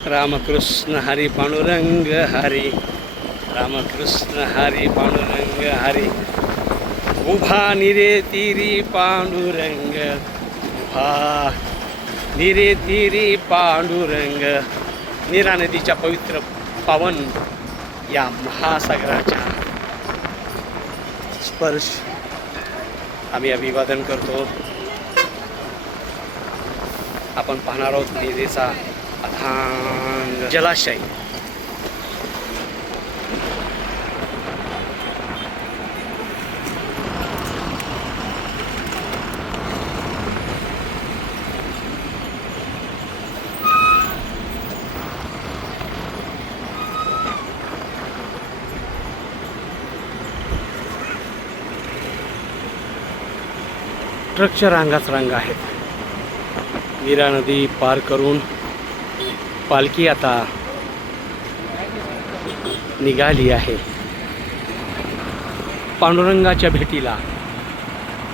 रामकृष्ण हरी पांडुरंग हरी, रामकृष्ण हरी पांडुरंग हरी. उभा निरे तिरी पांडुरंग, उभा निरे तिरी पांडुरंग. नीरा नदीच्या पवित्र पावन या महासागराच्या स्पर्श आम्ही अभिवादन करतो. आपण पाहणार आहोत नीरेचा अथांग जलाशय. ट्रकच्या रांगाच रांगा आहेत. नीरा नदी पार करून पालखी आता निघाली आहे पांडुरंगाच्या भेटीला.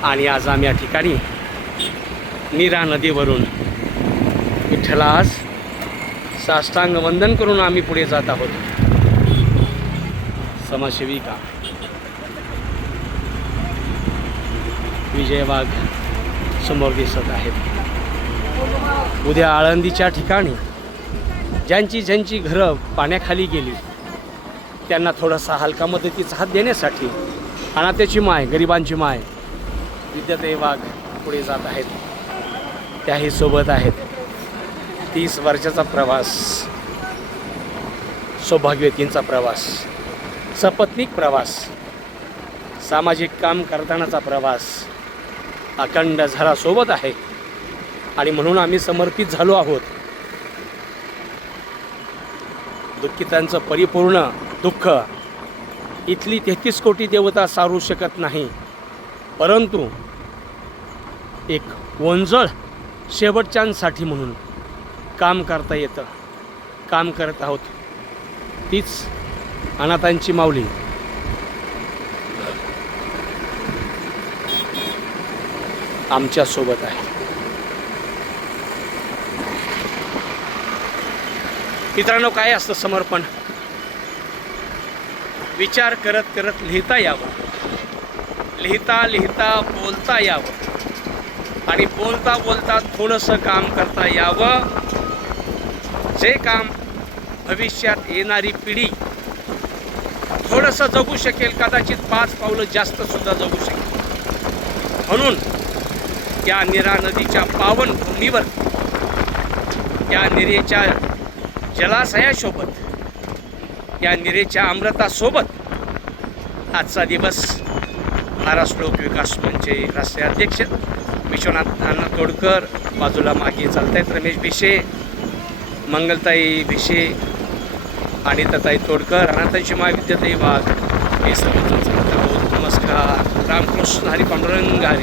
आणि आज आम्ही या ठिकाणी नीरा नदीवरून विठ्ठलास साष्टांग वंदन करून आम्ही पुढे जात आहोत. समाजसेविका विजय वाघ समोर दिसत आहेत. उद्या आळंदीच्या ठिकाणी ज्यांची घरं पाण्याखाली गेली त्यांना थोडासा हलका मदतीचा हात देण्यासाठी अनाथाची माय, गरिबांची माय विद्याताई वाघ पुढे जात आहेत. त्याही सोबत आहेत. 30 वर्षाचा प्रवास, सौभाग्यवतींचा प्रवास, सपत्नीक प्रवास, सामाजिक काम करतानाचा प्रवास अखंड झरा सोबत आहे. आणि म्हणून आम्ही समर्पित झालो आहोत. दुःखितांचं परिपूर्ण दुःख इथली 33 कोटी देवता सारू शकत नाही, परंतु एक वंजळ शेवटच्यांसाठी म्हणून काम करता येतं. काम करत आहोत. तीच अनाथांची माऊली आमच्या सोबत आहे. मित्रांनो, काय असतं समर्पण? विचार करत करत लिहिता यावं, लिहिता लिहिता बोलता यावं, आणि बोलता बोलता थोडंसं काम करता यावं. जे काम भविष्यात येणारी पिढी थोडंसं जगू शकेल, कदाचित 5 पावलं जास्त सुद्धा जगू शकेल. म्हणून या नीरा नदीच्या पावन भूमीवर, या नीरेच्या जलाशयासोबत, या नीरेच्या अमृतासोबत आजचा दिवस महाराष्ट्र लोक विकास मंचचे राष्ट्रीय अध्यक्ष विश्वनाथ अण्णा तोडकर, बाजूला मागे चालतायत रमेश भिशे, मंगलताई भिशे, अनिताताई तोडकर, अनाथांची माय विद्याताई वाघ, हे सर्वजण चालत आहोत. नमस्कार. रामकृष्ण हरी पांडुरंग हरी.